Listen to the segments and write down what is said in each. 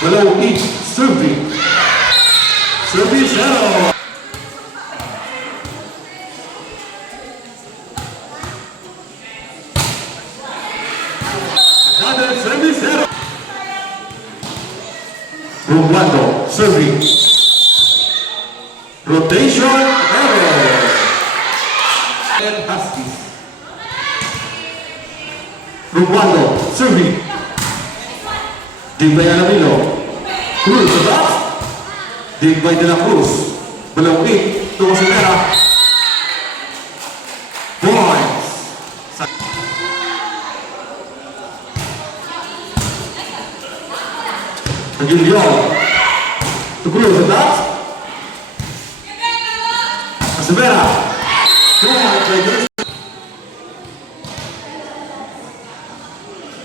Balawin, serving. Service zero. Another service zero. Rumando, serving. Rotation error. And Huskies. Rumando, serving. Dig by Alamilo. Cruz, the box. Dig by De La Cruz. Balawin, to Casimera. Points. Aguilion. To Cruz, the box. Casimera. Points.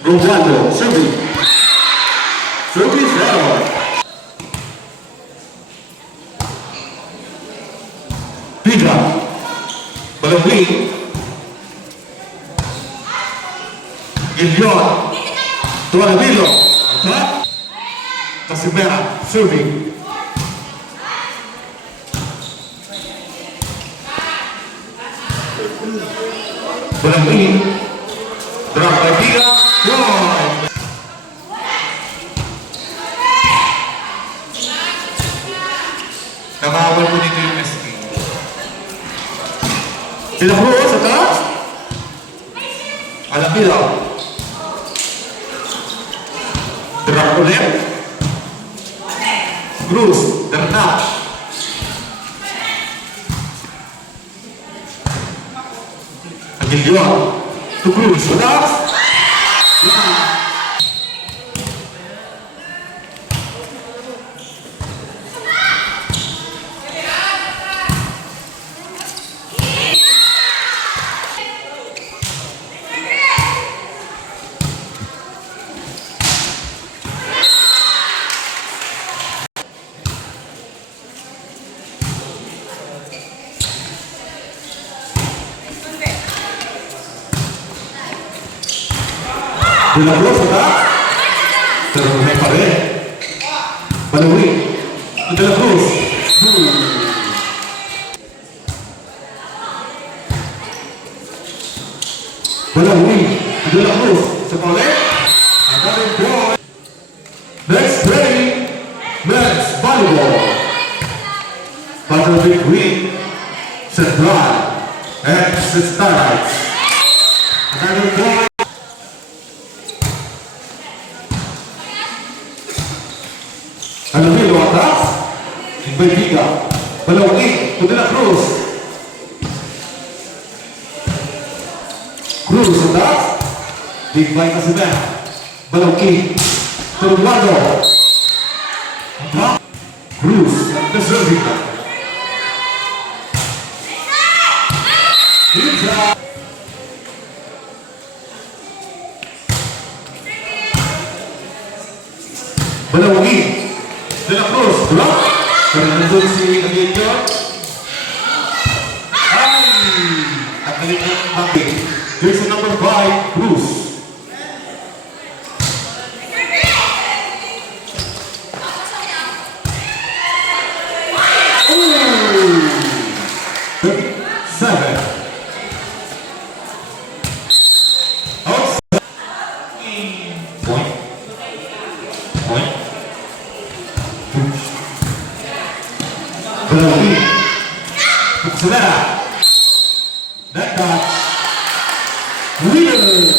Rumando, serving. Service error. Piga. Balawin. Gilion. Tuanabilo. Attack. Casimera. Serving. Balawin. Drop by Piga. One. Nakawal po dito yung SK. De La Cruz, sa taas. Alamilo. Drop ulit. Cruz, Dernac. Aguilion. To Cruz, sa taas. De La Cruz, ¿verdad? Pero no me paré. Balawin. De La Cruz. Balawin. De La Cruz. Se pone. Another point. Next play. Men's volleyball. Battle between Central and Starlights. Another point. Alamilo atas, Benfica, Balawin to De La Cruz. Cruz atas, Big by Casimera, Balawin to Eduardo. Cruz, the serving. Balawin. De La Cruz, drop. Pero nandun si Aguilion. Ay! Nakalit ng bakit. Jersey number 5, Cruz. Ooh! 7. Point. Point. Balawin. Casimera. That touch. Winner.